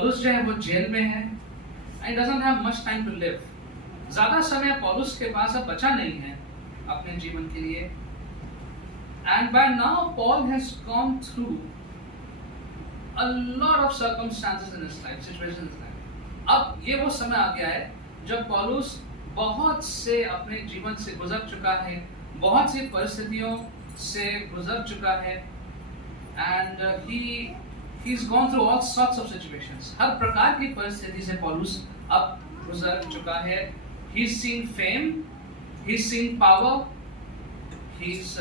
पौलुस जो है वो जेल में है and doesn't have much time to live. ज़्यादा समय पौलुस के पास अब बचा नहीं है अपने जीवन के लिए. And by now Paul has gone through a lot of circumstances in his life, situations in his life. अब ये वो समय आ गया है जब पौलुस बहुत से अपने जीवन से गुजर चुका है, बहुत सी परिस्थितियों से गुजर चुका है. And he's gone through all sorts of situations. हर प्रकार की परिस्थिति से पौलुस अब गुजर चुका है. He's seen fame, he's seen power, he's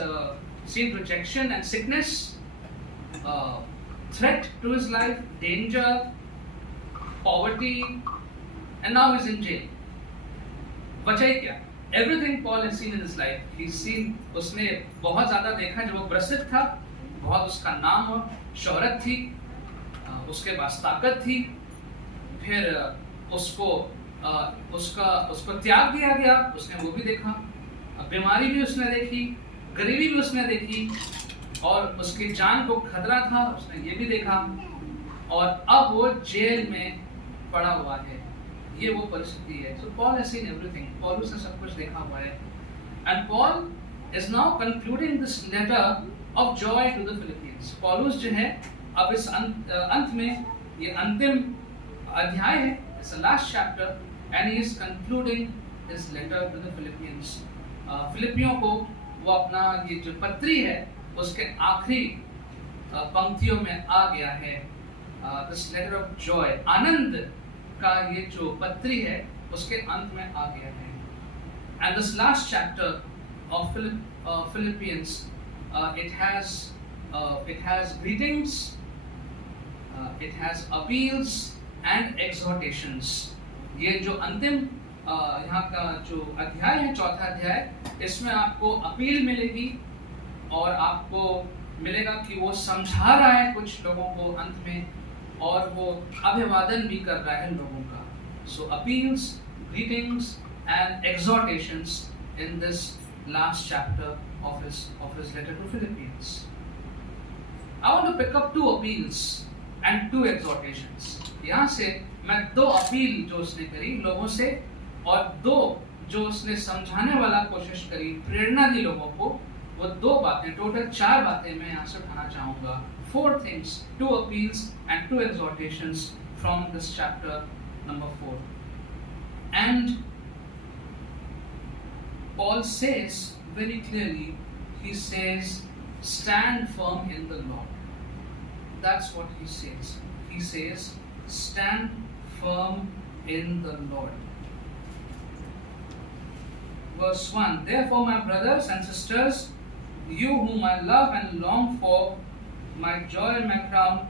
seen rejection and sickness, threat to his life, danger, poverty, and now he's in jail. बचा ही क्या? Everything Paul has seen in his life. He's seen, उसने बहुत ज़्यादा देखा जब वो प्रसिद्ध था, बहुत उसका नाम और शोहरत थी, उसके पास ताकत थी. फिर उसको त्याग दिया गया, उसने वो भी देखा. बीमारी भी उसने देखी, गरीबी भी उसने देखी, और उसकी जान को खतरा था, उसने ये भी देखा. और अब वो जेल में पड़ा हुआ है. ये वो परिस्थिति है. So Paul has seen everything. पौलुस ने सब कुछ देखा हुआ है. And Paul is now concluding this letter of joy to the Philippians. पौलुस जो है अब इस अंत में, ये अंतिम अध्याय है, it's the last chapter, and he is concluding his letter to the Philippians. फिलिपियों को वो अपना ये जो पत्री है उसके आखिरी पंक्तियों में आ गया है. This letter of joy, आनंद का ये जो पत्री है उसके अंत में आ गया है. And this last chapter of Philippians, it has greetings, it has appeals and exhortations. ये जो अंतिम यहाँ का जो अध्याय है, चौथा अध्याय, इसमें आपको अपील मिलेगी और आपको मिलेगा कि वो समझा रहा है कुछ लोगों को अंत में, और वो अभिवादन भी कर रहा है लोगों का. So appeals, greetings and exhortations in this last chapter of his letter to Philippians. I want to pick up 2 appeals and 2 exhortations. यहाँ से मैं 2 अपील जो उसने करी लोगों से और 2 जो उसने समझाने वाला कोशिश करी, प्रेरणा दी लोगों को, वो 2 बातें, टोटल 4 बातें मैं यहाँ से उठाना चाहूँगा. 4 things, 2 appeals and 2 exhortations from this chapter number 4. And Paul says very clearly, he says, stand firm in the Lord. That's what he says. He says, stand firm in the Lord. Verse 1, therefore my brothers and sisters, you whom I love and long for, my joy and my crown,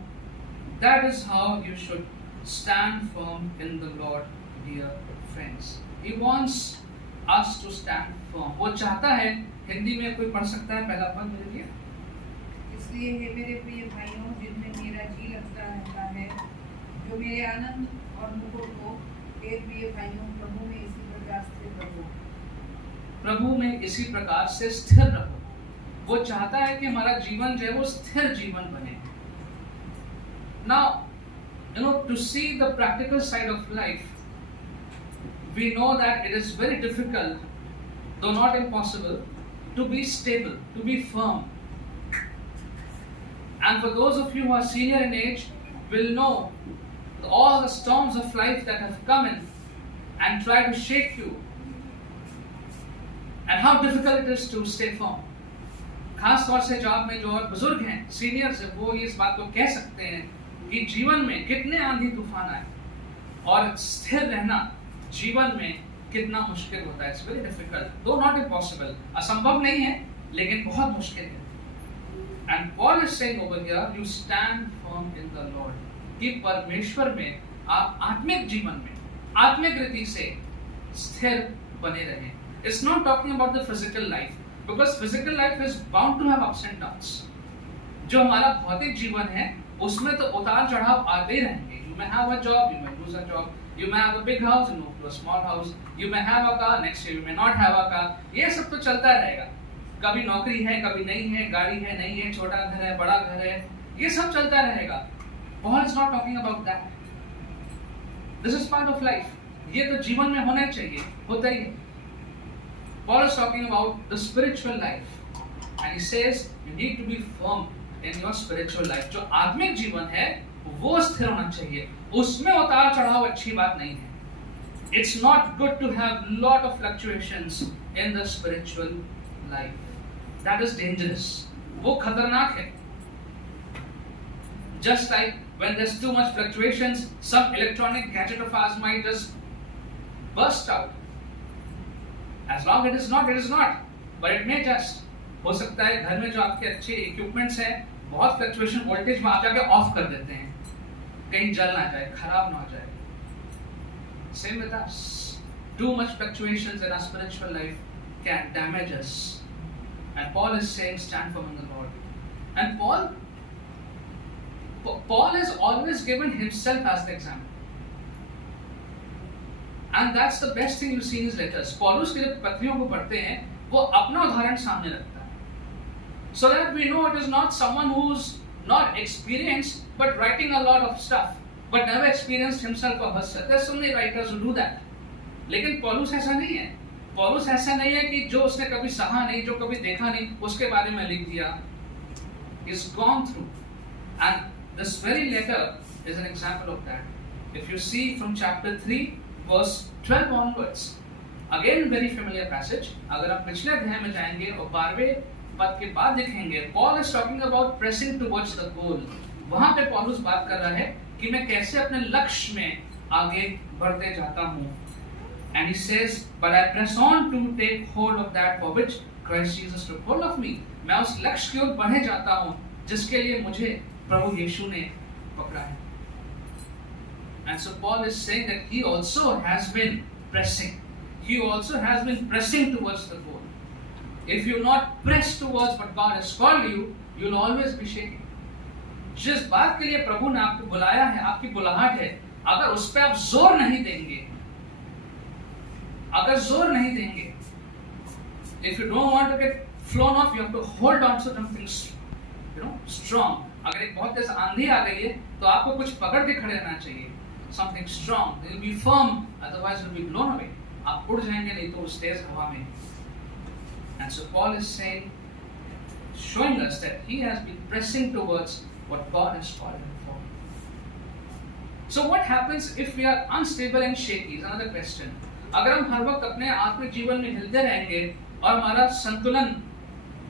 that is how you should stand firm in the Lord, dear friends. He wants us to stand firm. वो चाहता है, हिंदी में कोई पढ़ सकता है पहला पद मेरे लिए? इसलिए हे मेरे प्रिय भाइयों, जिनमें मेरा जी लगता रहता है, जो मेरे आनंद और मुकुट हो, हे प्रिय भाइयों, प्रभु में इसी प्रकार स्थिर रहो. प्रभु में इसी प्रकार से स्थिर रहो. वो चाहता है कि हमारा जीवन जो है वो स्थिर जीवन बने. Now, to see the practical side of life, we know that it is very difficult, though not impossible, to be stable, to be firm. And for those of you who are senior in age, will know all the storms of life that have come in and try to shake you, and how difficult it is to stay firm. खास तौर से जो आप में जो और बुजुर्ग हैं, सीनियर्स हैं, वो इस बात को कह सकते हैं कि जीवन में कितने आंधी तूफान आए और स्थिर रहना जीवन में कितना मुश्किल होता है. इट्स वेरी डिफिकल्ट, दो नॉट इम्पॉसिबल. असंभव नहीं है, लेकिन बहुत मुश्किल है. And Paul is saying over here, you stand firm in the Lord. कि परमेश्वर में आप आत्मिक जीवन में आत्मिक रीति से स्थिर बने रहें. It's not talking about the physical life, because physical life is bound to have ups and downs. जो हमारा भौतिक जीवन है उसमें तो उतार चढ़ाव आते ही रहेंगे. You may have a job, you may lose a job. You may have a big house and move to a small house. You may have a car, next year you may not have a car. ये सब तो चलता रहेगा. कभी नौकरी है, कभी नहीं है, गाड़ी है, नहीं है, छोटा घर है, बड़ा घर है, ये सब चलता रहेगा. Paul is not talking about that. This is part of life. ये तो जीवन में होना चाहिए, होता ही है. Paul is talking about the spiritual life, and he says you need to be firm in your spiritual life. जो आत्मिक जीवन है वो स्थिर होना चाहिए, उसमें उतार चढ़ाव अच्छी बात नहीं है. It's not good to have lot of fluctuations in the spiritual life. That is dangerous. वो खतरनाक है. Just like when there's too much fluctuations, some electronic gadget of ours might just burst out. As long as it is not. But it may just. हो सकता है घर में जो आपके अच्छे इक्विपमेंट्स हैं, बहुत फ्लक्चुएशन वोल्टेज में आप जाके ऑफ कर देते हैं, कहीं जल ना जाए, खराब ना हो जाए. Same with us. Too much fluctuations in our spiritual life can damage us. And Paul is saying, stand firm in the Lord. And Paul has always given himself as the example. And that's the best thing you see in his letters. पौलुस के जब पत्रियों को पढ़ते हैं, वो अपना उदाहरण सामने रखता है. So that we know it is not someone who's not experienced, but writing a lot of stuff, but never experienced himself or herself. There's so many writers who do that. लेकिन पौलुस ऐसा नहीं है. पौलुस ऐसा नहीं है कि जो उसने कभी सहा नहीं, जो कभी देखा नहीं, उसके बारे में लिख दिया. He's gone through. And this very letter is an example of that. If you see from chapter 3, verse 12 onwards, again very familiar passage. अगर आप पिछले अध्याय में जाएंगे और 12वें पद के बाद देखेंगे, Paul is talking about pressing towards the goal. वहाँ पे पौलुस बात कर रहा है कि मैं कैसे अपने लक्ष्य में आगे बढ़ते जाता हूँ. And he says, but I press on to take hold of that for which Christ Jesus took hold of me. मैं उस लक्ष्य की ओर बढ़े जाता हूँ जिसके लिए मुझे प्रभु यीशु ने पकड़ा है. And so Paul is saying that he also has been pressing. He also has been pressing towards the goal. If you not press towards what God has called you, you'll always be shaking. जिस बात के लिए प्रभु ने आपको बुलाया है, आपकी बुलाहट है, अगर उस पर आप जोर नहीं देंगे, if you don't want to get flown off, you have to hold on to something, strong. अगर एक बहुत तेज आंधी आ गई है, तो आपको कुछ पकड़ के खड़े रहना चाहिए. Something strong. You'll be firm, otherwise you'll be blown away. आप उड़ जाएंगे नहीं तो उस तेज हवा में. And so Paul is saying, showing us that he has been pressing towards what God has called him for. So what happens if we are unstable and shaky? Is another question. अगर हम हर वक्त अपने आत्मिक जीवन में हिलते रहेंगे और हमारा संतुलन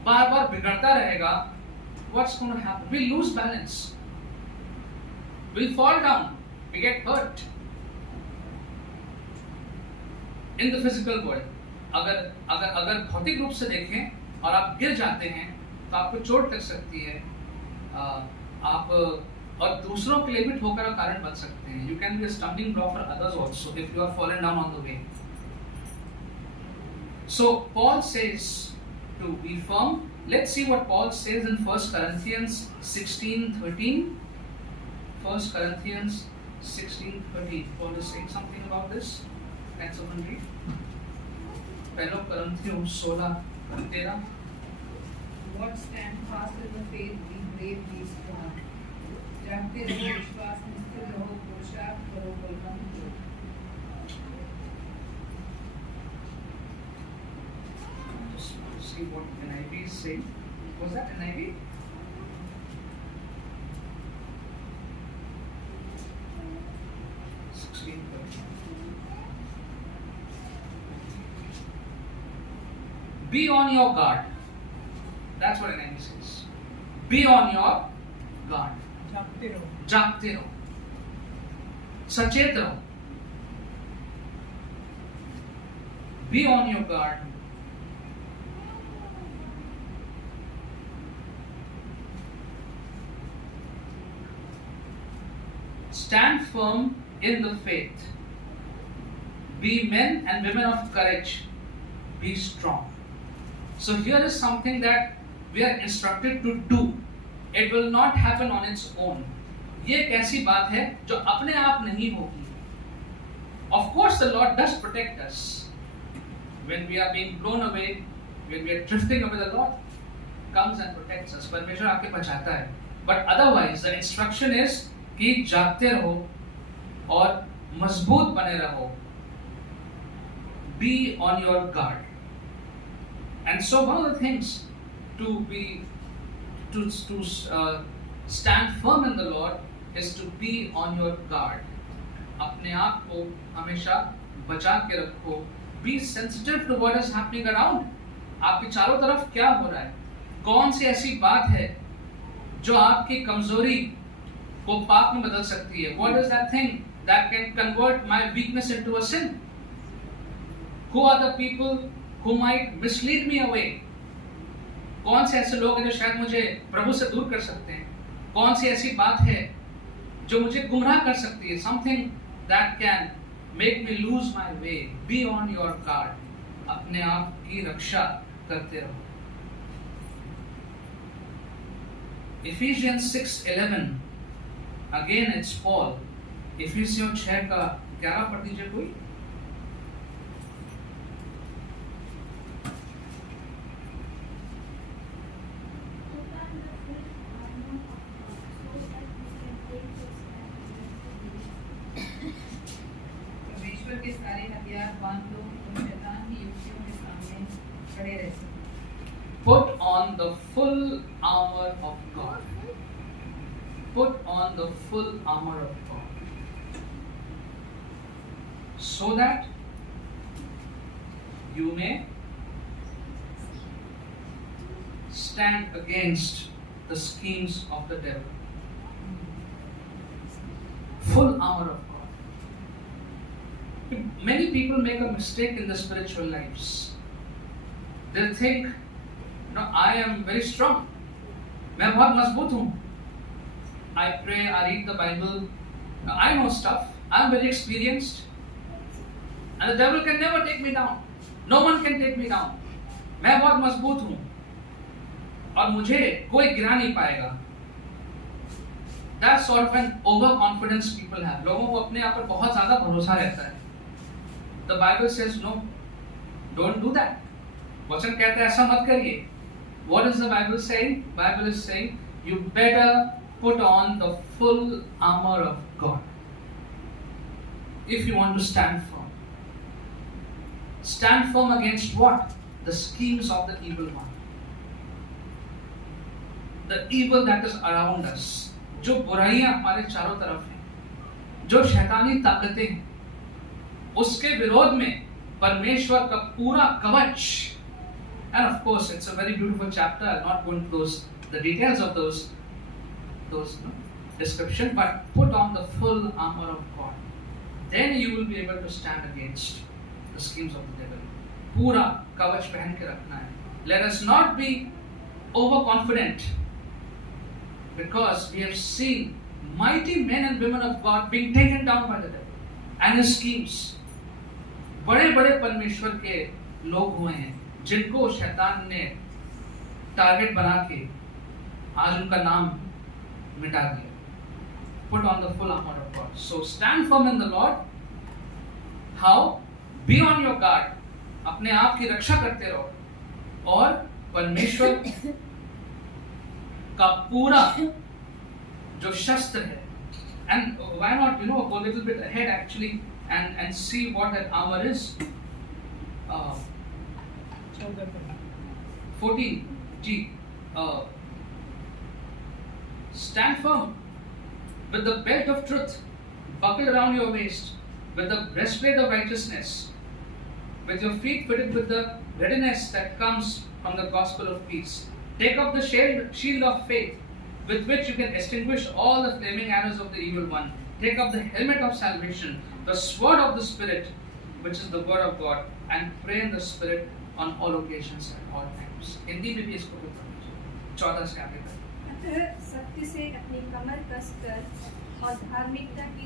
बार-बार बिगड़ता रहेगा, what's going to happen? We lose balance. We'll fall down. We get hurt. In the physical world, अगर भौतिक रूप से देखें और आप गिर जाते हैं तो आपको चोट लग सकती है, आप और दूसरों के लिए भी ठोकर का कारण बन सकते हैं. You can be a stumbling block for others also if you are fallen down on the way. So Paul says to be firm. Let's see what Paul says in 1 Corinthians 16:13. 1 Corinthians 16:13. Paul is saying something about this. Can someone read? 1 Corinthians 16:13. What stand fast in the faith, be brave, be strong. जागते रहो, विश्वास में स्थिर रहो, पुरुषार्थ करो, बल कम करो. Just see what NIV is saying. Was that NIV? Be on your guard. That's what NIV says. Be on your guard. जागते रहो, सचेत रहो. Be on your guard. Stand firm in the faith. Be men and women of courage. Be strong. So here is something that we are instructed to do. It will not happen on its own. ये एक ऐसी बात है जो अपने आप नहीं होगी. Of course, the Lord does protect us. When we are being blown away, when we are drifting away, the Lord comes and protects us. परमेश्वर आपके बचाता है. But otherwise, the instruction is कि जागते रहो और मजबूत बने रहो. Be on your guard. And so one of the things to stand firm in the Lord is to be on your guard. अपने आप को हमेशा बचा के रखो. Be sensitive to what is happening around. आपके चारों तरफ क्या हो रहा है? कौन सी ऐसी बात है जो आपकी कमजोरी को पाप में बदल सकती है? What is that thing that can convert my weakness into a sin? Who are the people who might mislead me away? कौन से ऐसे लोग हैं जो शायद मुझे प्रभु से दूर कर सकते हैं? कौन सी ऐसी बात है जो मुझे गुमराह कर सकती है? Something that can make me lose my way. Be on your guard. अपने आप की रक्षा करते रहो. Ephesians 6:11. Again it's Paul. इफिसियों 6 का 11 पढ़ दीजिए कोई. परमेश्वर के सारे हथियार बांध लो और शैतान की युक्तियों के सामने खड़े रह सको. Put on the full armor of God. Put on the full armor of God, so that you may stand against the schemes of the devil. Full armor of God. Many people make a mistake in their spiritual lives. They think, no, I am very strong. मैं बहुत मजबूत हूँ. I pray, I read the Bible. I know stuff. I am very experienced. And the devil can never take me down. No one can take me down. मैं बहुत मजबूत हूँ और मुझे कोई गिरा नहीं पाएगा. That's sort of an overconfidence people have. लोगों को अपने आप पर बहुत ज़्यादा भरोसा रहता है. The Bible says no, don't do that. वचन कहता है ऐसा मत करिए. What is the Bible saying? Bible is saying you better put on the full armor of God if you want to stand firm. Stand firm against what? The schemes of the evil one. The evil that is around us. जो बुराइयां हमारे चारों तरफ हैं, जो शैतानी ताकतें हैं, उसके विरोध में परमेश्वर का पूरा कवच. And of course, it's a very beautiful chapter. I'll not go into the details of those description, but put on the full armor of God. Then you will be able to stand against the schemes of the devil. पूरा कवच पहन के रखना है. Let us not be overconfident, because we have seen mighty men and women of God being taken down by the devil and his schemes. बड़े-बड़े परमेश्वर के लोग हुए हैं जिनको शैतान ने टारगेट बना के आज उनका नाम मिटा दिया. Put on the full armor of God. So stand firm in the Lord. How? Be on your guard. अपने आप की रक्षा करते रहो और परमेश्वर का पूरा जो शस्त्र है. And why not, go a little bit ahead actually and see what that armor is. 14G. Stand firm with the belt of truth buckled around your waist, with the breastplate of righteousness, with your feet fitted with the readiness that comes from the gospel of peace. Take up the shield of faith, with which you can extinguish all the flaming arrows of the evil one. Take up the helmet of salvation, the sword of the Spirit, which is the word of God, and pray in the Spirit on all occasions at all times. Hindi में भी इसको 14 से आगे तक. अतः सत्य से अपनी कमर कसकर और धार्मिकता की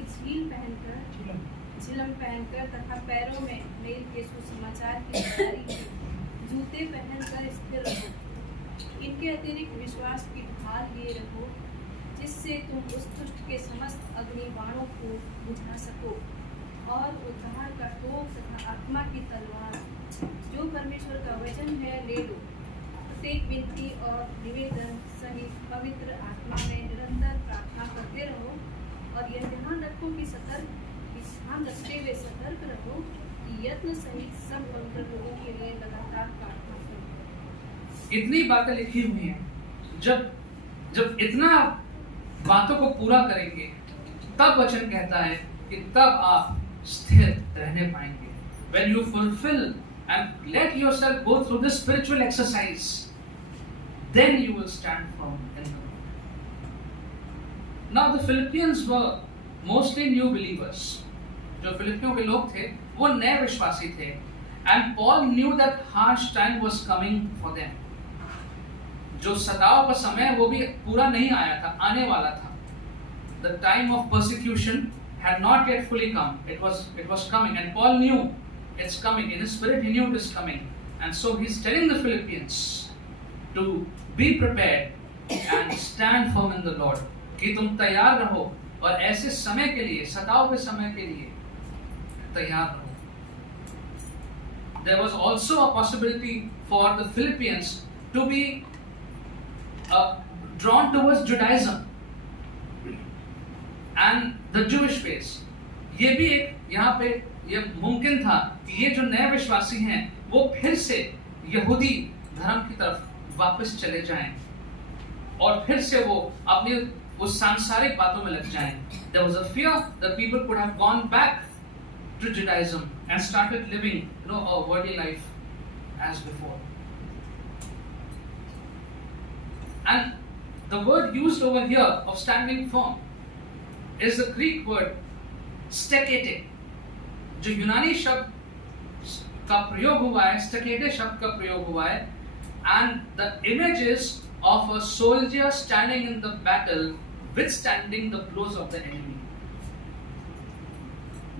झिलम पहनकर तथा पैरों में मेल के सुसमाचार की तैयारी की जूते पहनकर स्थिर रहो. इनके अतिरिक्त विश्वास की ढाल लिए रहो, जिससे तुम उस दुष्ट के समस्त अग्नि बाणों को बुझा सको, और उद्धार का टोक तथा आत्मा की तलवार जो परमेश्वर का वचन है ले लो. प्रत्येक विनती और निवेदन सहित पवित्र आत्मा में निरंतर प्रार्थना करते रहो, और यह ध्यान रखो कि ध्यान रखते हुए सतर्क रहो कि यत्न सहित सब पवित्र लोगों के लिए लगातार प्रार्थना करो। इतनी बातें लिखी हुई हैं, जब इतना बातों को पूरा करेंगे तब वचन कहता है कि तब आप स्थिर रहने पाएंगे। When you fulfill and let yourself go through this spiritual exercise, then you will stand firm in the Lord. Now the Philippians were mostly new believers. जो फिलिपियों के लोग थे वो नए विश्वासी थे, and Paul knew that harsh time was coming for them. जो सताव का समय वो भी पूरा नहीं आया था, आने वाला था। The time of persecution had not yet fully come. It was coming, and Paul knew it's coming. In his spirit, he knew it is coming, and so he's telling the Philippians to be prepared and stand firm in the Lord. कि तुम तैयार रहो और ऐसे समय के लिए, सताव के समय के लिए तैयार रहो। There was also a possibility for the Philippians to be drawn towards Judaism and the Jewish faith. ये भी एक यहाँ पे ये मुमकिन था कि ये जो नए विश्वासी हैं वो फिर से यहूदी धर्म की तरफ वापस चले जाएं और फिर से वो अपनी उस सांसारिक बातों में लग जाएं। There was a fear that people could have gone back to Judaism and started living, a worldly life as before. And the word used over here of standing firm is the Greek word stekete. जो यूनानी शब्द का प्रयोग हुआ है, stekete शब्द का प्रयोग हुआ है, and the image is of a soldier standing in the battle withstanding the blows of the enemy.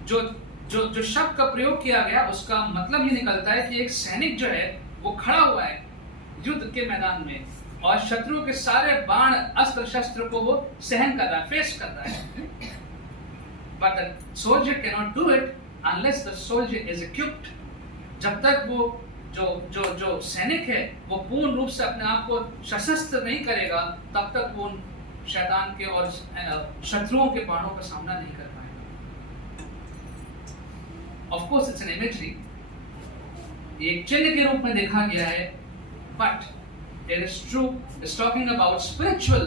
जो शब्द का प्रयोग किया गया उसका मतलब ये निकलता है कि एक सैनिक जो है वो खड़ा हुआ है युद्ध के मैदान में और शत्रुओं के सारे बाण अस्त्र शस्त्र को वो सहन कर रहा है, फेस कर रहा है। But the soldier cannot do it unless the soldier is equipped. जब तक वो जो सैनिक है वो पूर्ण रूप से अपने आप को सशस्त्र नहीं करेगा तब तक वो शैतान के और शत्रुओं के बाणों का सामना नहीं कर पाएगा। Of course it's an imagery, ये एक चिन्ह के रूप में देखा गया है, but it is true, it's talking about spiritual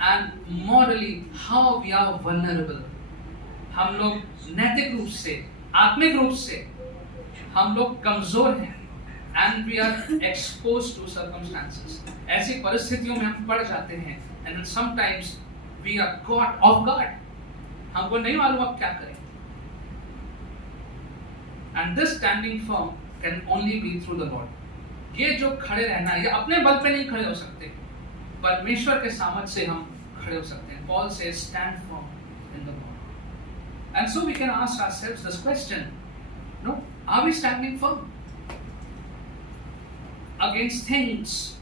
and morally how we are vulnerable. हम लोग नैतिक रूप से, आत्मिक रूप से हम लोग कमजोर हैं and we are exposed to circumstances. ऐसी परिस्थितियों में हम पड़ जाते हैं and then sometimes we are caught off guard. हमको नहीं मालूम अब क्या करें. And this standing firm can only be through the Lord. ये जो खड़े रहना है, ये अपने बल पे नहीं खड़े हो सकते, परमेश्वर के सामर्थ से हम खड़े हो सकते हैं. Paul says, stand firm in the Lord. And so we can ask ourselves this question: are we standing firm against things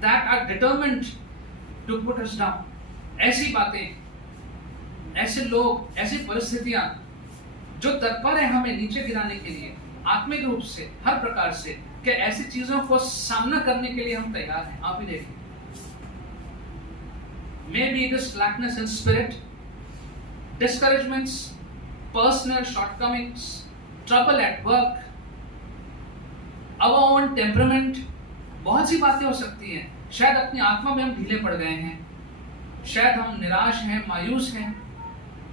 that are determined to put us down? ऐसी बातें, ऐसे लोग, ऐसी परिस्थितियां जो तत्पर है हमें नीचे गिराने के लिए, आत्मिक रूप से, हर प्रकार से, कि ऐसी चीजों को सामना करने के लिए हम तैयार हैं. आप ही देखिए, maybe it is slackness in spirit, discouragements, personal shortcomings, trouble at work, our own temperament. बहुत सी बातें हो सकती हैं. शायद अपनी आत्मा में हम ढीले पड़ गए हैं, शायद हम निराश हैं, मायूस हैं,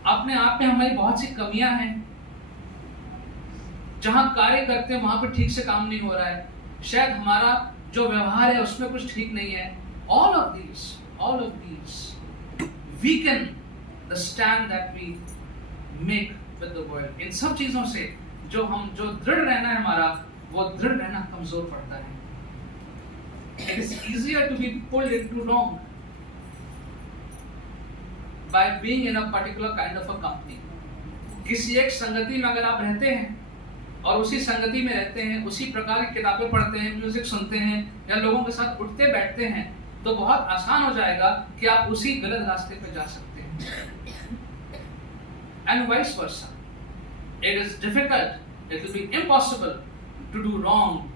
अपने आप में हमारी बहुत सी कमियां हैं, जहां कार्य करते हैं वहां पर ठीक से काम नहीं हो रहा है, शायद हमारा जो व्यवहार है उसमें कुछ ठीक नहीं है. all of these weaken the stand that we make with the world. इन सब चीजों से जो दृढ़ रहना है हमारा, वो दृढ़ रहना कमजोर पड़ता है. It is easier to be pulled into wrong by being in a particular kind of a company. किसी एक संगति में अगर आप रहते हैं और उसी संगति में रहते हैं, उसी प्रकार की किताबें पढ़ते हैं, म्यूजिक सुनते हैं या लोगों के साथ उठते बैठते हैं, तो बहुत आसान हो जाएगा कि आप उसी गलत रास्ते पे जा सकते हैं. And vice versa. It is difficult, it will be impossible to do wrong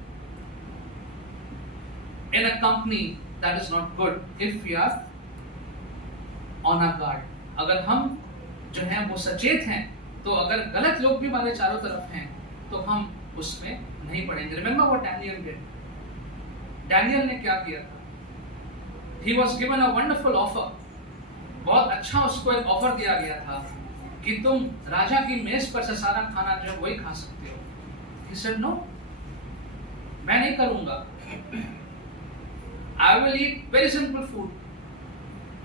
in a company that is not good if we are on our guard. अगर हम जो हैं वो सचेत हैं तो अगर गलत लोग भी हमारे चारों तरफ हैं तो हम उसमें नहीं पड़ेंगे। Remember what Daniel did. Daniel ने क्या किया था? He was given a wonderful offer. बहुत अच्छा उसको एक ऑफर दिया गया था कि तुम राजा की मेज पर से सारा खाना जो है वही खा सकते हो। He said no, मैं नहीं करूंगा। I will eat very simple food.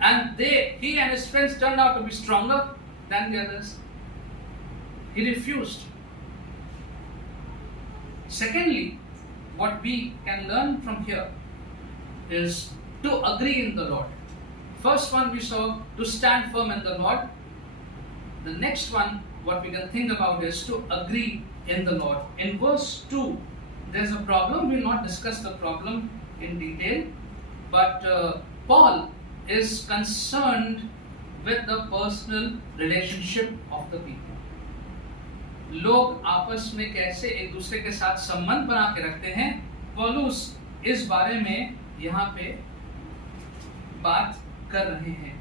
And he and his friends turned out to be stronger than the others. He refused. Secondly, what we can learn from here is to agree in the Lord. First one we saw to stand firm in the Lord. The next one, what we can think about is to agree in the Lord. In verse 2, there's a problem. We'll not discuss the problem in detail, but Paul is concerned with the personal relationship of the people. लोग आपस में कैसे एक दूसरे के साथ संबंध बना के रखते हैं, पौलुस इस बारे में यहाँ पे बात कर रहे हैं।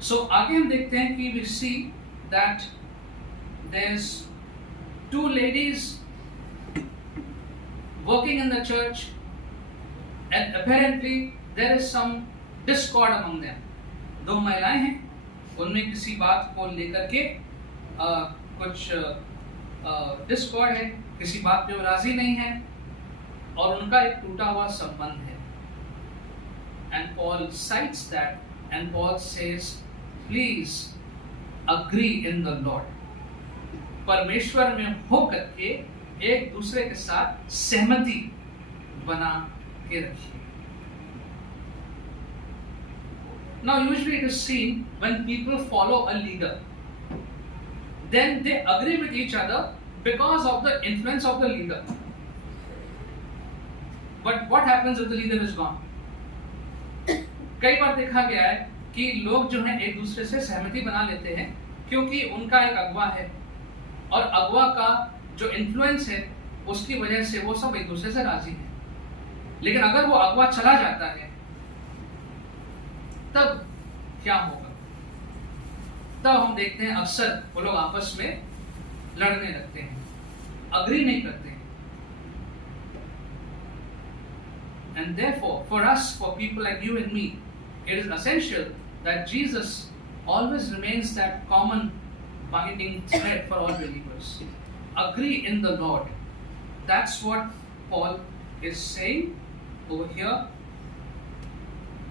So आगे हम देखते हैं कि we see that there's two ladies working in the church and apparently there is some discord among them. दो महिलाएं हैं, उनमें किसी बात को लेकर के कुछ डिस्कॉर्ड है, किसी बात पे वो राजी नहीं है और उनका एक टूटा हुआ संबंध है। And Paul cites that and Paul says, please agree in the Lord. परमेश्वर में होकर के एक दूसरे के साथ सहमति बना के रखिए। Now usually it is seen when people follow a leader, then they agree with each other because of the influence of the leader. But what happens if the leader is gone? कई बार देखा गया है कि लोग जो हैं एक दूसरे से सहमति बना लेते हैं क्योंकि उनका एक अगवा है और अगवा का जो इन्फ्लुएंस है उसकी वजह से वो सब एक दूसरे से राजी हैं। लेकिन अगर वो अगवा चला जाता है तब क्या होगा? तब हम देखते हैं अक्सर वो लोग आपस में लड़ने लगते हैं, अग्री नहीं करते हैं। And therefore, for us, for people like you and me, it is essential that Jesus always remains that common binding thread for all believers. Agree in the Lord. That's what Paul is saying over here,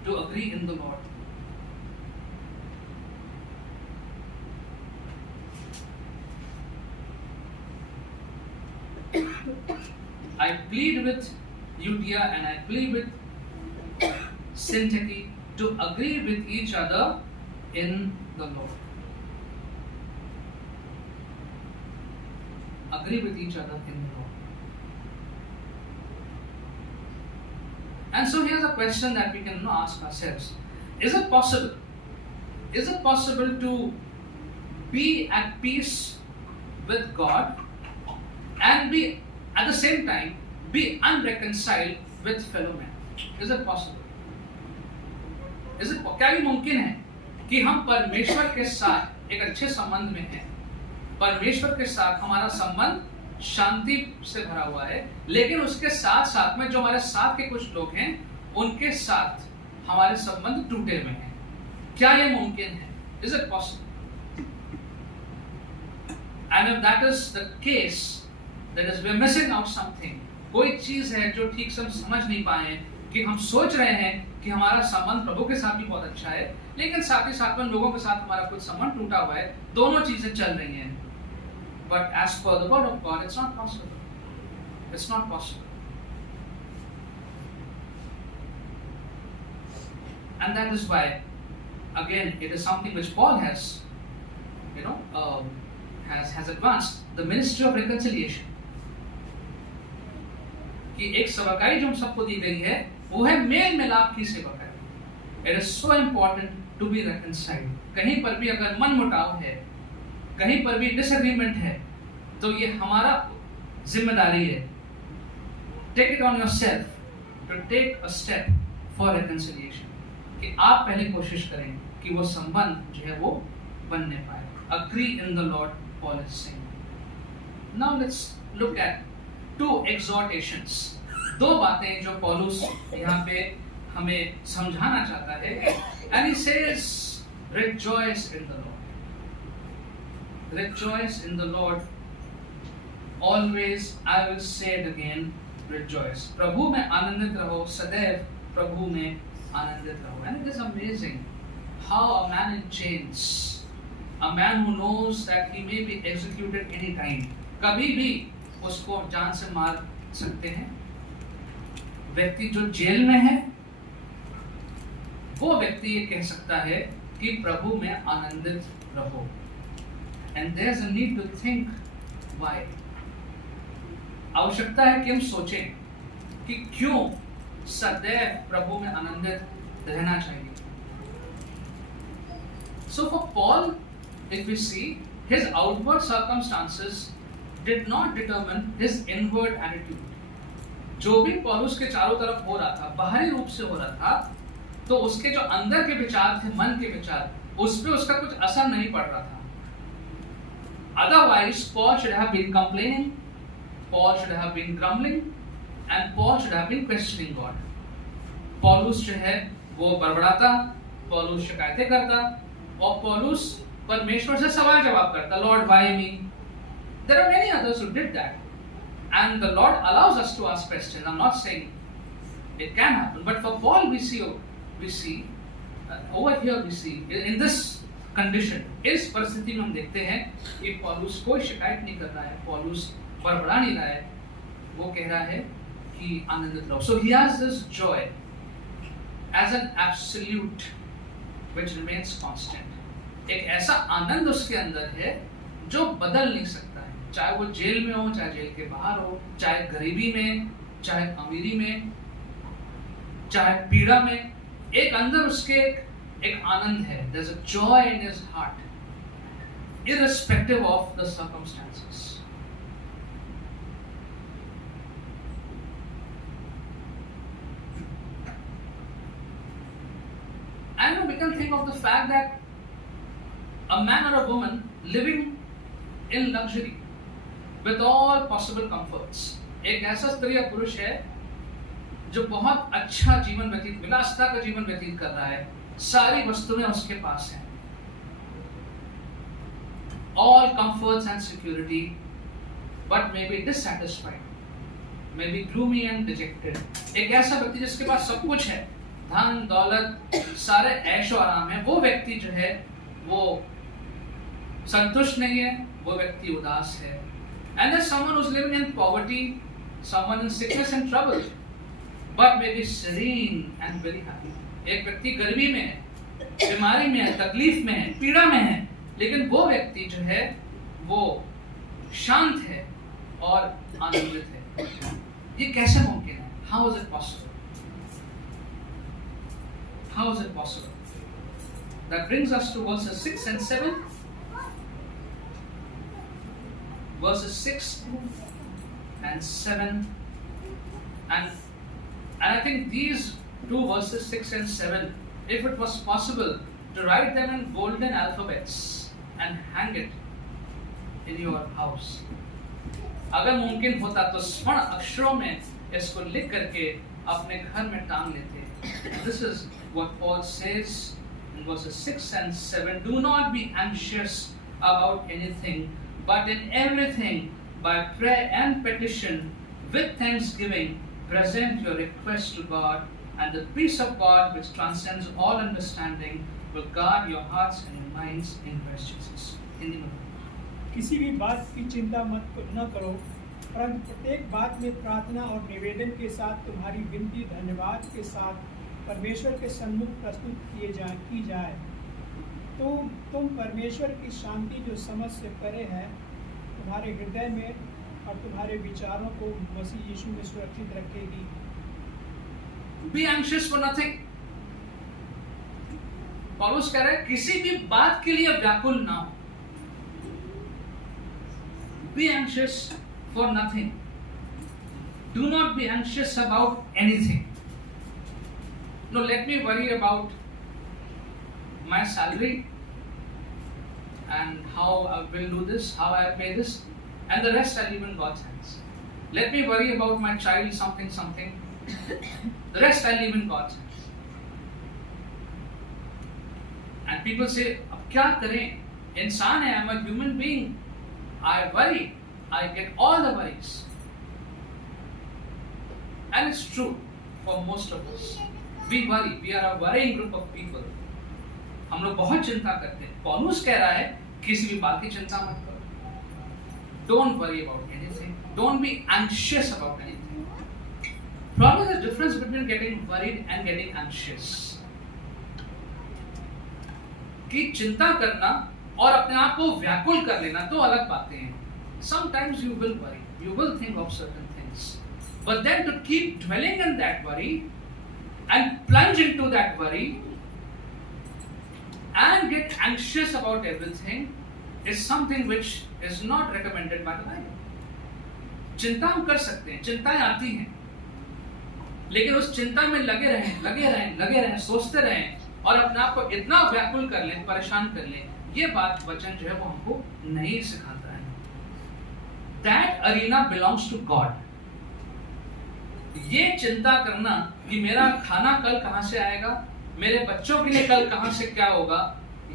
to agree in the Lord. I plead with Euodia and I plead with Syntyche to agree with each other in the Lord. Agree with each other in the Lord. And so here's a question that we can ask ourselves. Is it possible? Is it possible to be at peace with God and be at the same time be unreconciled with fellow men? Is it possible? क्या ये मुमकिन है कि हम परमेश्वर के साथ एक अच्छे संबंध में हैं, परमेश्वर के साथ हमारा संबंध शांति से भरा हुआ है, लेकिन उसके साथ साथ में जो हमारे साथ के कुछ लोग हैं उनके साथ हमारे संबंध टूटे हुए हैं? क्या ये मुमकिन है? Is it possible? And if that is the case, that is we are missing out something. कोई चीज है जो ठीक से हम समझ नहीं पाए कि हम सोच रहे हैं कि हमारा संबंध प्रभु के साथ भी बहुत अच्छा है, लेकिन साथ ही साथ में लोगों के साथ हमारा कुछ संबंध टूटा हुआ है, दोनों चीजें चल रही हैं। But as per the word of God, it's not possible. It's not possible. And that is why, again, it is something which Paul has, has advanced, the ministry of reconciliation. कि एक सेवकाई जो हम सबको दी गई है वो है मेल मिलाप की सेवकाई। It is so important to be reconciled. कहीं पर भी अगर मन मुटाव है, कहीं पर भी डिसएग्रीमेंट है, तो ये हमारा जिम्मेदारी है। Take it on yourself to take a step for reconciliation. कि आप पहले कोशिश करें कि वो संबंध जो है वो बनने पाए. Agree in the Lord, Paul is saying. Now let's look at two exhortations. दो बातें जो पौलुस यहाँ पे हमें समझाना चाहता है. And he says, rejoice in the Lord. Rejoice in the Lord. Always, I will say it again, rejoice. प्रभु में आनंदित रहो, सदैव प्रभु में आनंदित रहो. And it is amazing how a man in chains, a man who knows that he may be executed any time, कभी भी उसको जान से मार सकते हैं. व्यक्ति जो जेल में है, वो व्यक्ति ये कह सकता है कि प्रभु में आनंदित रहो. And there's a need to think why. आवश्यकता है कि हम सोचें कि क्यों सदैव प्रभु में आनंदित रहना चाहिए. So for Paul, if we see, his outward circumstances did not determine his inward attitude. जो भी पौलुस के चारों तरफ हो रहा था, बाहरी रूप से हो रहा था, तो उसके जो अंदर के विचार थे, मन के विचार, उस पे उसका कुछ असर नहीं पड़ रहा था. Otherwise, Paul should have been complaining, Paul should have been grumbling, and Paul should have been questioning God. पौलुस जो है वो बड़बड़ाता, पौलुस शिकायतें करता, और पौलुस परमेश्वर से सवाल जवाब करता. Lord, why me? There are many others who did that, and the Lord allows us to ask questions. I'm not saying it can happen, but for Paul we see over here we see in this condition, इस परिस्थिति में हम देखते हैं कि पौलुस कोई शिकायत नहीं कर रहा है, पौलुस बड़बड़ा नहीं रहा है, वो कह रहा है कि आनंदित रहो. So he has this joy as an absolute which remains constant. एक ऐसा आनंद उसके अंदर है जो बदल नहीं सकता है, चाहे वो जेल में हो, चाहे जेल के बाहर हो, चाहे गरीबी में, चाहे अमीरी में, चाहे पीड़ा में, एक अंदर उसके एक आनंद है. There's a joy in his heart, irrespective of the circumstances. I know we can think of the fact that a man or a woman living in luxury with all possible comforts, एक ऐसा स्त्री या पुरुष है जो बहुत अच्छा जीवन व्यतीत, विलासिता का जीवन व्यतीत कर रहा है, सारी वस्तुएं उसके पास हैं, all comforts and security, but may be dissatisfied, may be gloomy and dejected. एक ऐसा व्यक्ति जिसके पास सब कुछ है, धन दौलत, सारे ऐशो आराम है, वो व्यक्ति जो है वो संतुष्ट नहीं है, वो व्यक्ति उदास है. And there's someone who's living in poverty, someone in sickness and trouble, but may be serene and very happy. एक व्यक्ति गरीबी में है, बीमारी में है, तकलीफ में है, पीड़ा में है, लेकिन वो व्यक्ति जो है वो शांत है और आनंदित है. ये कैसे मुमकिन है? How is it possible? How is it possible? That brings us to verses 6 and 7. Verses 6 and 7. And I think these two verses 6 and 7, if it was possible to write them in golden alphabets and hang it in your house, अगर मुमकिन होता तो स्वर्ण अक्षरों में इसको लिख करके अपने घर में टांग लेते. This is what Paul says in verses 6 and 7. Do not be anxious about anything, but in everything, by prayer and petition, with thanksgiving, present your requests to God, and the peace of God, which transcends all understanding, will guard your hearts and your minds in Christ Jesus. Hindi में किसी भी बात की चिंता न करो, परंतु प्रत्येक बात में प्रार्थना और निवेदन के साथ तुम्हारी विनती धन्यवाद के साथ परमेश्वर के सम्मुख प्रस्तुत की जाए. तो तुम परमेश्वर की शांति जो समझ से परे है तुम्हारे हृदय में और तुम्हारे विचारों को मसीह यीशु में सुरक्षित रखेगी. Be anxious for nothing. पौलुस कह रहा है किसी भी बात के लिए व्याकुल ना हो. Be anxious for nothing. Do not be anxious about anything. No, let me worry about my salary and how I will do this, how I pay this, and the rest I leave in God's hands. Let me worry about my child something. The rest I leave in God's hands. And people say, अब क्या करें? इंसान है, I'm a human being. I worry. I get all the worries. And it's true for most of us. We worry. We are a worrying group of people. हम लोग बहुत चिंता करते हैं. पौलुस कह रहा है किसी भी बात की चिंता मत करो. Don't worry about anything. Don't be anxious about anything. Probably the difference between getting worried and getting anxious. कि चिंता करना और अपने आप को व्याकुल कर लेना तो अलग बातें हैं. Sometimes you will worry. You will think of certain things. But then to keep dwelling in that worry and plunge into that worry and get anxious about everything is something which is not recommended by the Bible. चिंता हम कर सकते हैं, चिंताएं आती हैं, लेकिन उस चिंता में लगे रहें, सोचते रहें और अपने आप को इतना व्याकुल कर लें, परेशान कर लें, ये बात वचन जो है वो हमको नहीं सिखाता है. That arena belongs to God. ये चिंता करना कि मेरा खाना कल कहां से आएगा, मेरे बच्चों के लिए कल कहां से क्या होगा,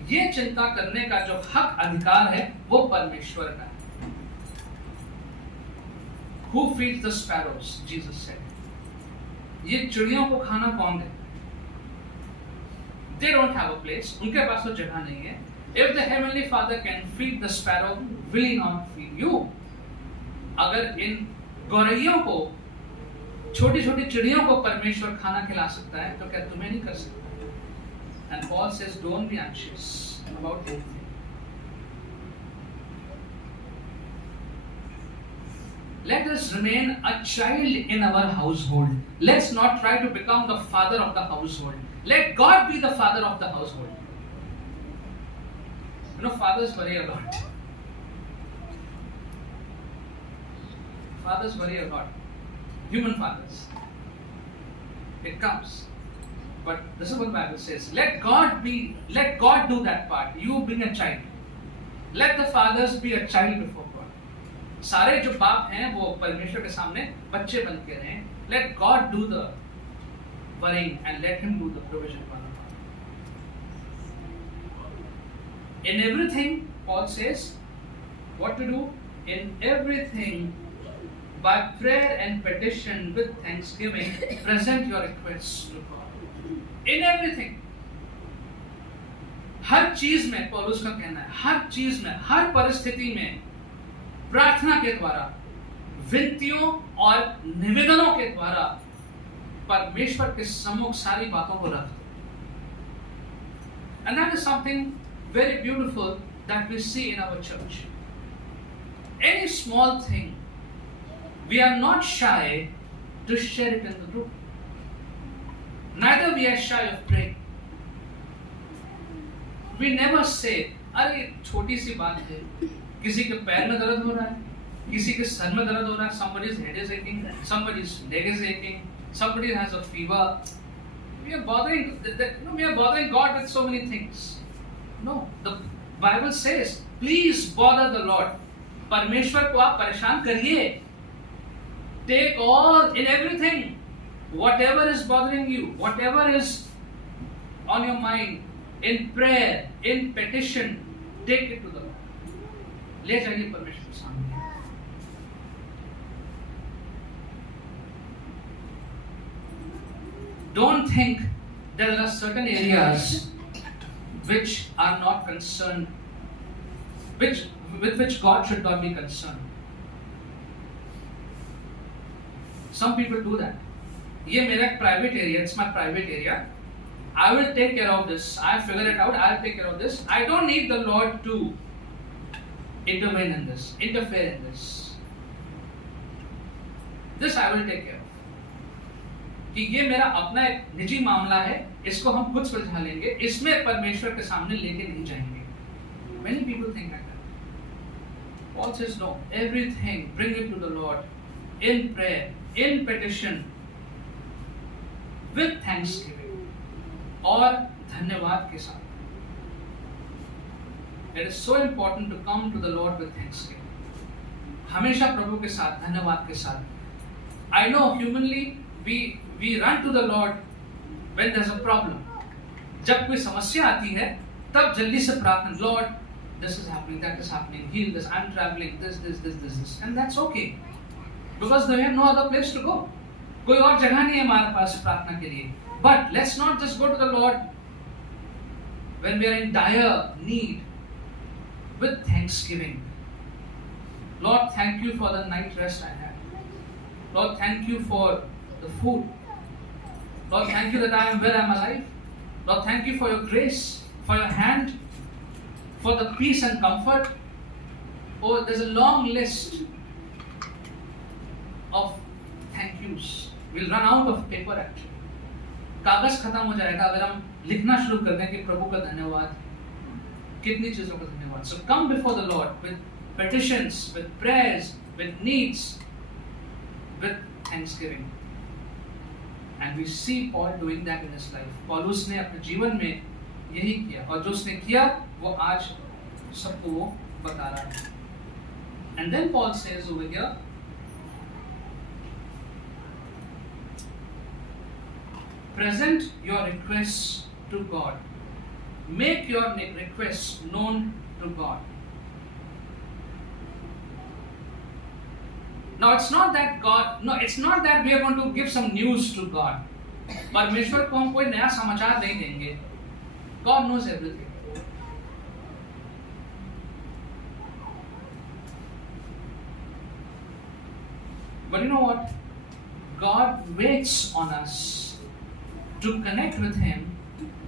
ये चिंता करने का जो हक अधिकार है वो परमेश्वर का है. Who feeds the sparrows? Jesus said. ये चिड़ियों को खाना कौन दे? They don't have a place. उनके पास तो जगह नहीं है. If the heavenly Father can feed the sparrow, will he not feed you? अगर इन गौरैयों को, छोटी-छोटी चिड़ियों को परमेश्वर खाना खिला सकता है, तो क्या तुम्हें नहीं कर सकता? And Paul says, don't be anxious about anything. Let us remain a child in our household. Let's not try to become the father of the household. Let God be the father of the household. You know, fathers worry a lot. Fathers worry a lot. Human fathers. It comes. But this is what the Bible says. Let God do that part. You being a child. Let the fathers be a child before God. सारे जो बाप हैं वो परमेश्वर के सामने बच्चे बन के रहें. Let God do the worrying and let Him do the provision for the father. In everything, Paul says, what to do? In everything, by prayer and petition with thanksgiving, present your requests to God. In everything. हर चीज में पौलुस का कहना है, हर चीज में, हर परिस्थिति में प्रार्थना के द्वारा, विनतियों और निवेदनों के द्वारा परमेश्वर के सम्मुख सारी बातों को रख दो. And that is something very beautiful that we see in our church. Any small thing, we are not shy to share it in the group. Neither we are shy of praying. We never say, अरे छोटी सी बात है, किसी के पैर में दर्द हो रहा है, किसी के सर में दर्द हो रहा है, somebody's head is aching, somebody's leg is aching, somebody has a fever. We are bothering God with so many things. No, the Bible says, please bother the Lord. परमेश्वर को आप परेशान करिए. Take all, in everything, whatever is bothering you, whatever is on your mind, in prayer, in petition, take it to the Lord. ले जाइए परमेश्वर के सामने. Don't think that there are certain areas which are not concerned, with which God should not be concerned. Some people do that. ये मेरा private area, it's my private area. I will take care of this. I figure it out. I'll take care of this. I don't need the Lord to intervene in this, interfere in this. This I will take care of. कि ये मेरा अपना एक निजी मामला है, इसको हम खुद सुलझा लेंगे, इसमें परमेश्वर के सामने लेके नहीं जाएंगे. Many people think like that. Paul says no. Everything bring it to the Lord in prayer, in petition, with thanksgiving. और धन्यवाद के साथ। It is so important to come to the Lord with thanksgiving. हमेशा प्रभु के साथ, धन्यवाद के साथ। I know humanly we run to the Lord when there's a problem. जब कोई समस्या आती है तब जल्दी से प्रार्थना, Lord, this is happening, that is happening, heal this, I'm traveling, this, and that's okay, because we have no other place to go. कोई और जगह नहीं है हमारे पास प्रार्थना के लिए. But let's not just go to the Lord when we are in dire need with thanksgiving. Lord, thank you for the night rest I had. Lord, thank you for the food. Lord, thank you that I am where I am alive. Lord, thank you for your grace, for your hand, for the peace and comfort. Oh, there's a long list of thank yous. We'll run out of paper actually. कागज खत्म हो जाएगा अगर हम लिखना शुरू कर दें कि प्रभु का धन्यवाद, कितनी चीजों का धन्यवाद. So come before the Lord with petitions, with prayers, with needs, with thanksgiving. And we see Paul doing that in his life. पौलुस ने अपने जीवन में यही किया, और जो उसने किया वो आज सबको वो बता रहा है. And then Paul says over here, present your requests to God. Make your requests known to God. Now it's not that we are going to give some news to God. परमेश्वर को हम कोई नया समाचार नहीं देंगे. God knows everything. But you know what? God waits on us to connect with Him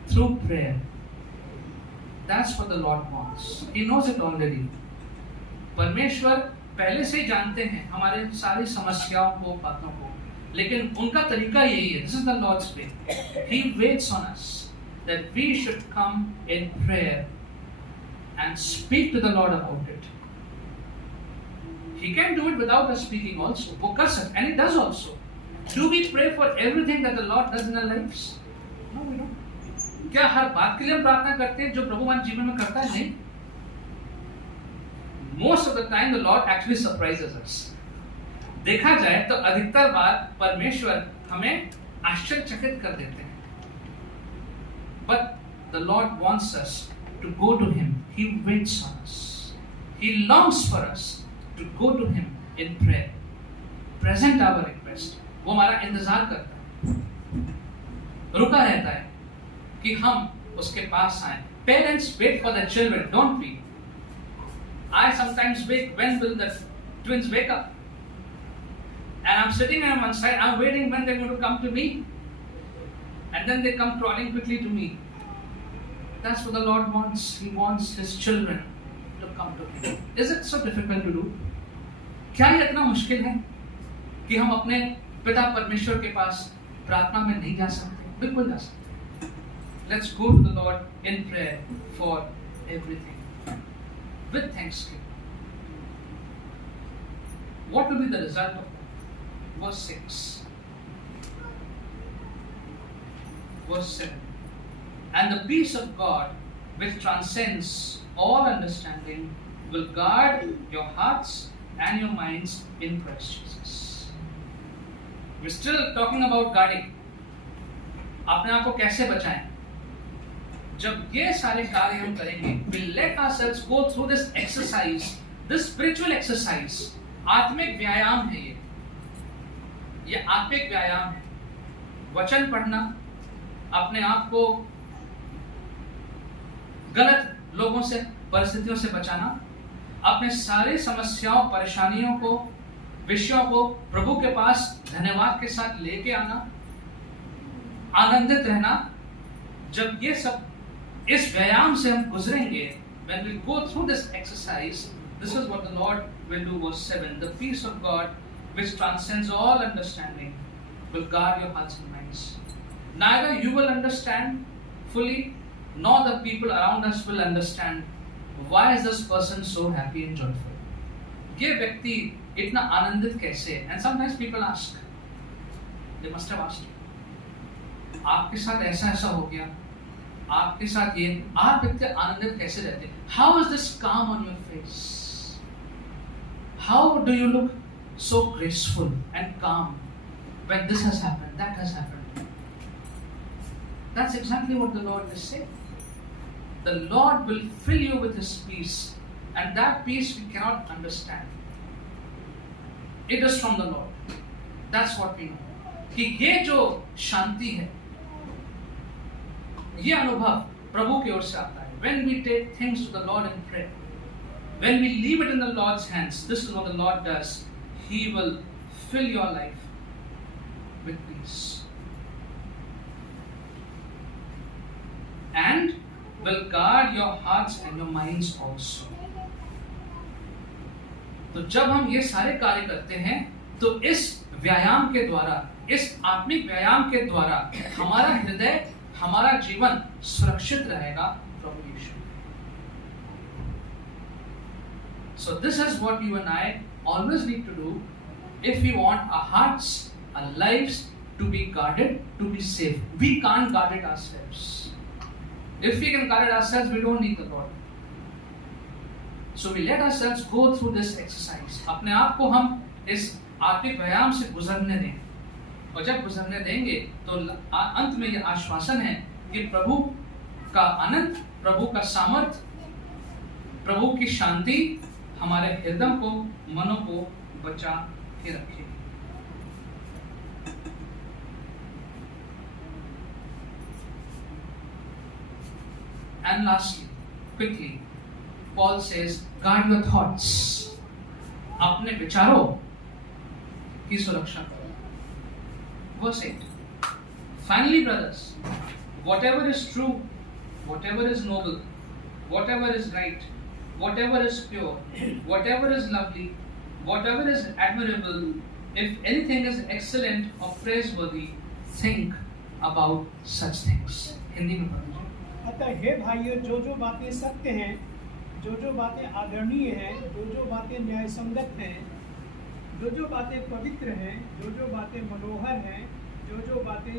through prayer. That's what the Lord wants. He knows it already. परमेश्वर पहले से ही जानते हैं हमारे सारी समस्याओं को, बातों को, लेकिन उनका तरीका यही है. This is the Lord's way. He waits on us that we should come in prayer and speak to the Lord about it. He can do it without us speaking also. वो कर सकते, and He does also. Do we pray for everything that the Lord does in our lives? No, we don't. क्या हर बात के लिए हम प्रार्थना करते हैं जो प्रभु हमारे जीवन में करता है? नहीं. Most of the time the Lord actually surprises us. देखा जाए तो अधिकतर बार परमेश्वर हमें आश्चर्यचकित कर देते हैं. But the Lord wants us to go to Him. He waits on us. He longs for us to go to Him in prayer. Present our request. वो हमारा इंतजार करता है, रुका रहता है कि हम उसके पास आए. Parents wait for their children, don't we? I sometimes wait, when will the twins wake up? And I'm sitting on one side, I'm waiting when they're going to come to me. And then they come crawling quickly to me. That's what the Lord wants. He wants His children to come to Him. Is it so difficult to do? क्या ये इतना मुश्किल है कि हम अपने पिता परमेश्वर के पास प्रार्थना में नहीं जा सकते? बिल्कुल जा सकते. Let's go to the Lord in prayer for everything with thanksgiving. What will be the result of that? Verse 6. Verse 7. And the peace of God, which transcends all understanding, will guard your hearts and your minds in Christ Jesus. We're still talking about guarding. अपने आप को कैसे बचाएं? जब ये सारे कार्य हम करेंगे, we'll let ourselves go through this exercise, this spiritual exercise. आत्मिक व्यायाम है ये आत्मिक व्यायाम है. वचन पढ़ना, अपने आप को गलत लोगों से, परिस्थितियों से बचाना, अपने सारी समस्याओं, परेशानियों को, विषयों को प्रभु के पास धन्यवाद के साथ लेके आना, आनंदित रहना. जब ये सब इस व्यायाम से हम गुजरेंगे, when we go through this exercise, this is what the Lord will do. Verse 7. The peace of God, which transcends all understanding, will guard your hearts and minds. Neither you will understand fully, nor the people around us will understand why is this person so happy and joyful. ये व्यक्ति इतना आनंदित कैसे है? And sometimes people ask, they must have asked, आपके साथ ऐसा हो गया, आपके साथ ये, आप इतने आनंदित कैसे रहते? हाउ इज दिस काम on your face? How do you look so graceful and calm when this has happened, that has happened? That's exactly what the Lord is saying. The Lord will fill you with His peace, and that peace we cannot understand. It is from the Lord. That's what we know. कि ये जो शांति है, ये अनुभव प्रभु की ओर से आता है. When we take things to the Lord in prayer, when we leave it in the Lord's hands, this is what the Lord does. He will fill your life with peace and will guard your hearts and your minds also. तो जब हम ये सारे कार्य करते हैं तो इस व्यायाम के द्वारा, इस आत्मिक व्यायाम के द्वारा हमारा हृदय, हमारा जीवन सुरक्षित रहेगा प्रभु यीशु. So this is what you and I always need to do if we want our hearts, our lives to be guarded, to be safe. We can't guard it ourselves. If we can guard it ourselves, we don't need the Lord. So we let ourselves go through this exercise. अपने आप को हम इस आत्मिक व्यायाम से गुजरने दें, और जब गुजरने देंगे तो अंत में ये आश्वासन है कि प्रभु का आनंद, प्रभु का सामर्थ, प्रभु की शांति हमारे हृदय को, मनों को बचा के रखेगी. And lastly, quickly, Paul says, guard your thoughts. अपने विचारों की सुरक्षा करो. Verse 8. Finally, brothers, whatever is true, whatever is noble, whatever is right, whatever is pure, whatever is lovely, whatever is admirable, if anything is excellent or praiseworthy, think about such things. Hindi में पढ़ो. अतः हे भाइयों, जो जो बातें सत्य हैं, जो जो बातें आदरणीय हैं, जो जो बातें न्याय संगत हैं, जो जो बातें पवित्र हैं, जो जो बातें मनोहर हैं, जो जो बातें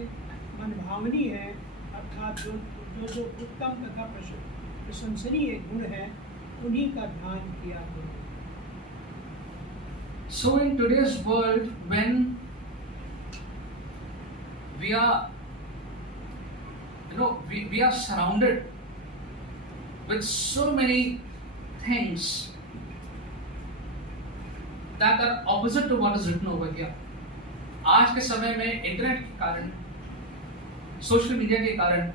मनभावनी हैं, अर्थात जो जो जो उत्तम तथा प्रशंसनीय गुण हैं, उन्हीं का ध्यान किया करो. So in today's world, when we are, we are surrounded with so many things that are opposite to what is written over here. आज के समय में इंटरनेट के कारण, सोशल मीडिया के कारण,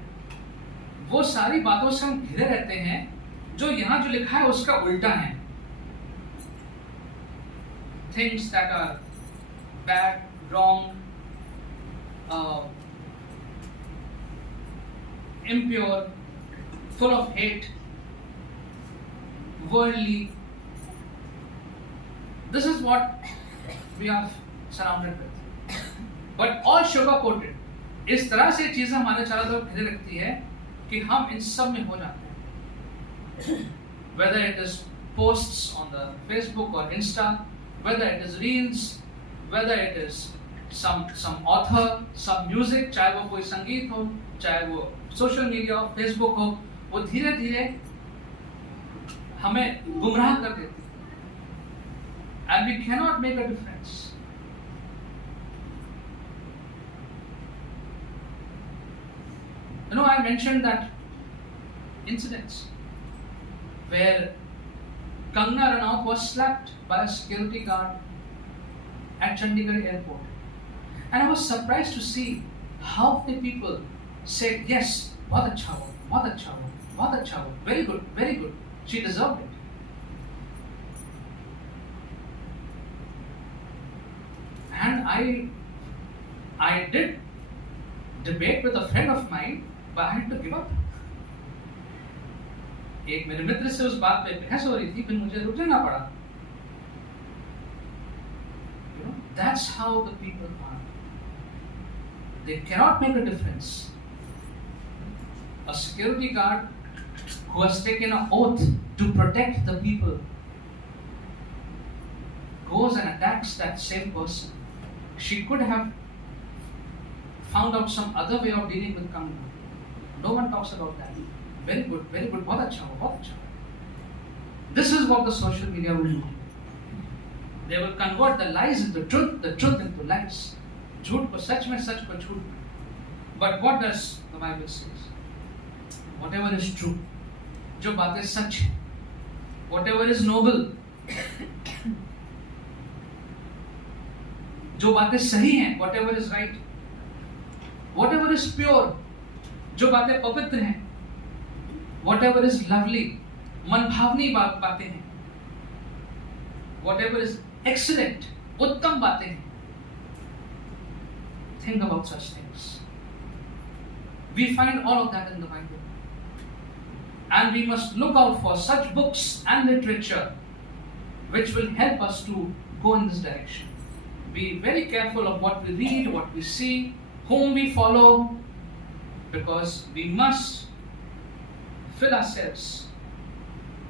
वो सारी बातों से हम घिरे रहते हैं जो यहाँ जो लिखा है उसका उल्टा है. Things that are bad, wrong, impure, full of hate, worldly. This is what we are surrounded with. But all sugar coated. इस तरह से चीजें हमारे चारों तरफ घिरे रखती है कि हम इन सब में हो जाते हैं. Whether it is posts on the Facebook or Insta, whether it is reels, whether it is some author, some music, चाहे वो कोई संगीत हो, चाहे वो सोशल मीडिया हो, फेसबुक हो, वो धीरे धीरे हमें गुमराह कर देती है. And we cannot make a difference. I mentioned that incidents where Kangana Ranaut was slapped by a security guard at Chandigarh airport. And I was surprised to see how the people said, yes, बहुत अच्छा हो, बहुत अच्छा हो, बहुत अच्छा हो, very good, very good. She deserved it. And I did debate with a friend of mine, but I had to give up. एक मेरे मित्र से उस बात पे बहस हो रही थी, फिर मुझे रुक जाना पड़ा. That's how the people are. They cannot make a difference. A security guard who has taken an oath to protect the people goes and attacks that same person. She could have found out some other way of dealing with Kangana. No one talks about that. Very good, very good. बहुत अच्छा हुआ, बहुत अच्छा हुआ. This is what the social media will do. They will convert the lies into the truth into lies. झूठ को सच में, सच को झूठ में. But what does the Bible says? Whatever is true, जो बातें सच है, whatever is noble, जो बातें सही हैं, whatever is right, whatever is pure, जो बातें पवित्र हैं, whatever is lovely, मनभावनी बातें हैं, whatever is excellent, उत्तम बातें हैं. Think about such things. We find all of that in the Bible. And we must look out for such books and literature which will help us to go in this direction. Be very careful of what we read, what we see, whom we follow, because we must fill ourselves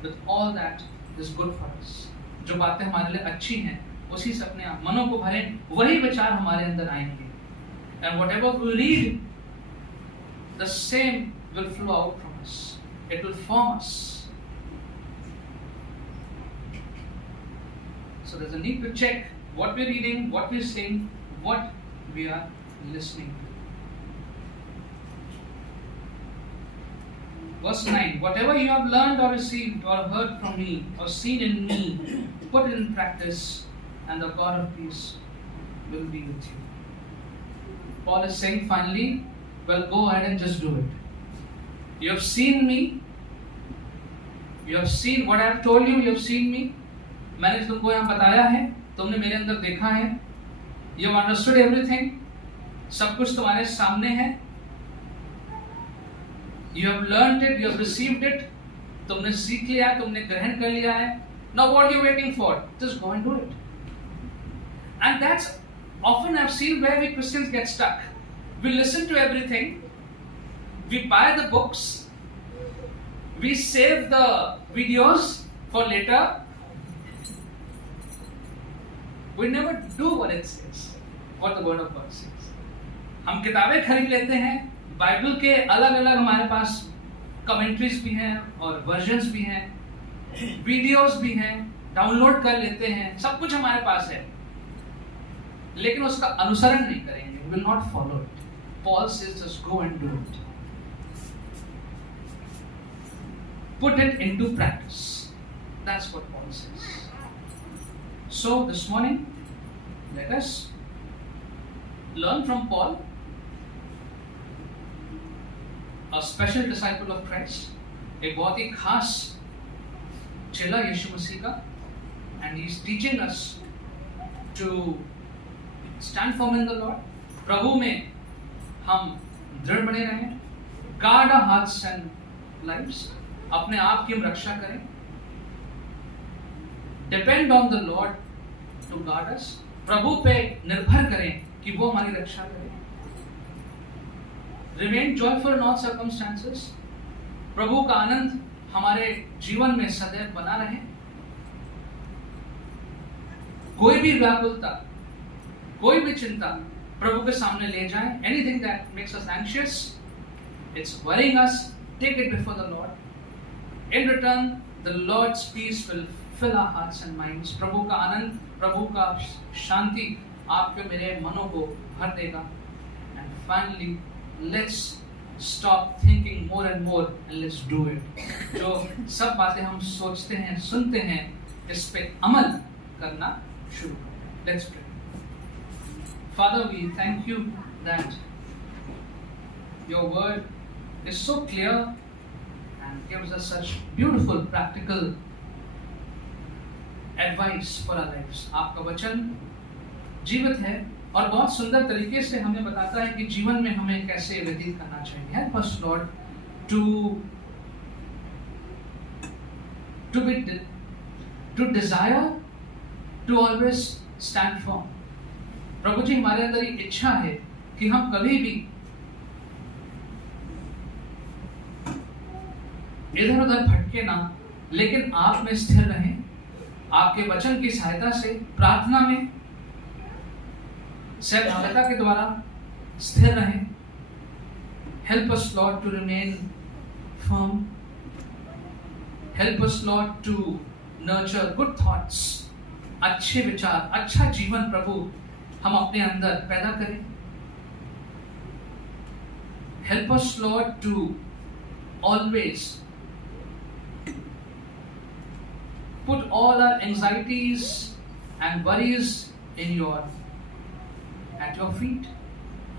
with all that is good for us. जो बातें हमारे लिए अच्छी हैं, उसी से अपने मनों को भरें, वही विचार हमारे अंदर आएंगे. And whatever we read, the same will flow out from us. It will form us. So there's a need to check what we're reading, what we're saying, what we are listening to. Verse 9. Whatever you have learned or received or heard from me or seen in me, put it in practice, and the God of peace will be with you. Paul is saying finally, well, go ahead and just do it. You have seen me. You have seen what I have told you. You have seen me. मैंने तुमको यहाँ बताया है, तुमने मेरे अंदर देखा है. You have understood everything. सब कुछ तुम्हारे सामने है. You have learned it. You have received it. तुमने सीख लिया है, तुमने ग्रहण कर लिया है. Now what are you waiting for? Just go and do it. And that's often I've seen where we Christians get stuck. We listen to everything. We buy the books. We save the videos for later. We never do what it says, what the word of God says. हम किताबें खरीद लेते हैं. Bible के अलग अलग हमारे पास commentaries भी हैं और वर्जन्स भी हैं, वीडियोस भी हैं, डाउनलोड कर लेते हैं. सब कुछ हमारे पास है, लेकिन उसका अनुसरण नहीं करेंगे. We will not follow it. Paul says just go and do it. Put it into practice. That's what Paul says. So this morning, let us learn from Paul, a special disciple of Christ, एक बहुत ही खास चेला यीशु मसीह का, and he is teaching us to stand firm in the Lord. प्रभु में हम दृढ़ बने रहें. Guard our hearts and lives. अपने आप की हम रक्षा करें. Depend on the Lord to guard us. प्रभु पे निर्भर करें कि वो हमारी रक्षा करें. Remain joyful in all circumstances. प्रभु का आनंद हमारे जीवन में सदैव बना रहे. कोई भी व्याकुलता, कोई भी चिंता प्रभु के सामने ले जाएं. Anything that makes us anxious, it's worrying us, take it before the Lord. In return, the Lord's peace will fill our hearts and minds. प्रभु का आनंद, प्रभु का शांति आपके मेरे मनों को भर देगा. And finally, let's stop thinking more and more and let's do it. जो सब बातें हम सोचते हैं, सुनते हैं, इस पे अमल करना शुरू करें. Let's pray. Father, we thank you that your word is so clear and gives us such beautiful practical advice for our lives. आपका वचन जीवित है और बहुत सुंदर तरीके से हमें बताता है कि जीवन में हमें कैसे व्यतीत करना चाहिए. Help us, Lord, to desire to always stand firm. प्रभु जी, हमारे अंदर ये इच्छा है कि हम कभी भी इधर उधर भटके ना, लेकिन आप में स्थिर रहें. आपके वचन की सहायता से प्रार्थना में सहभागिता के द्वारा स्थिर रहें. Help us, Lord, to remain firm. Help us, Lord, to nurture good thoughts. अच्छे विचार, अच्छा जीवन प्रभु हम अपने अंदर पैदा करें. Help us, Lord, to always put all our anxieties and worries at your feet.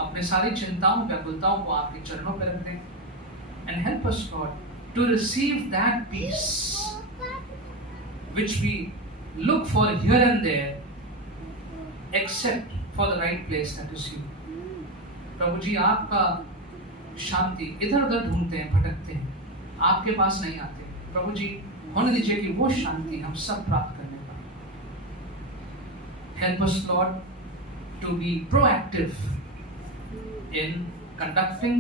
अपने सारी चिंताओं व्याकुलताओं को आपके चरणों पर रख दें. And help us, Lord, to receive that peace which we look for here and there, except for the right place, that is you. प्रभु जी, आपका शांति इधर उधर ढूंढते हैं, भटकते हैं, आपके पास नहीं आते. प्रभु जी, होने दीजिए कि वो शांति हम सब प्राप्त करने पाए. Help us, Lord, to be proactive in conducting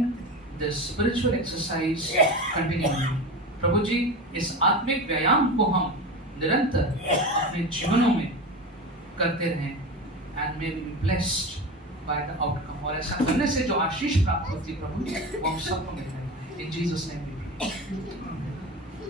this spiritual exercise continually. प्रभु जी, इस आत्मिक व्यायाम को हम निरंतर अपने जीवनों में करते रहें. And may we be blessed by the outcome. और ऐसा करने से जो आशीष प्राप्त होती है प्रभु, वो हम सबको मिल जाए. In Jesus' name we pray.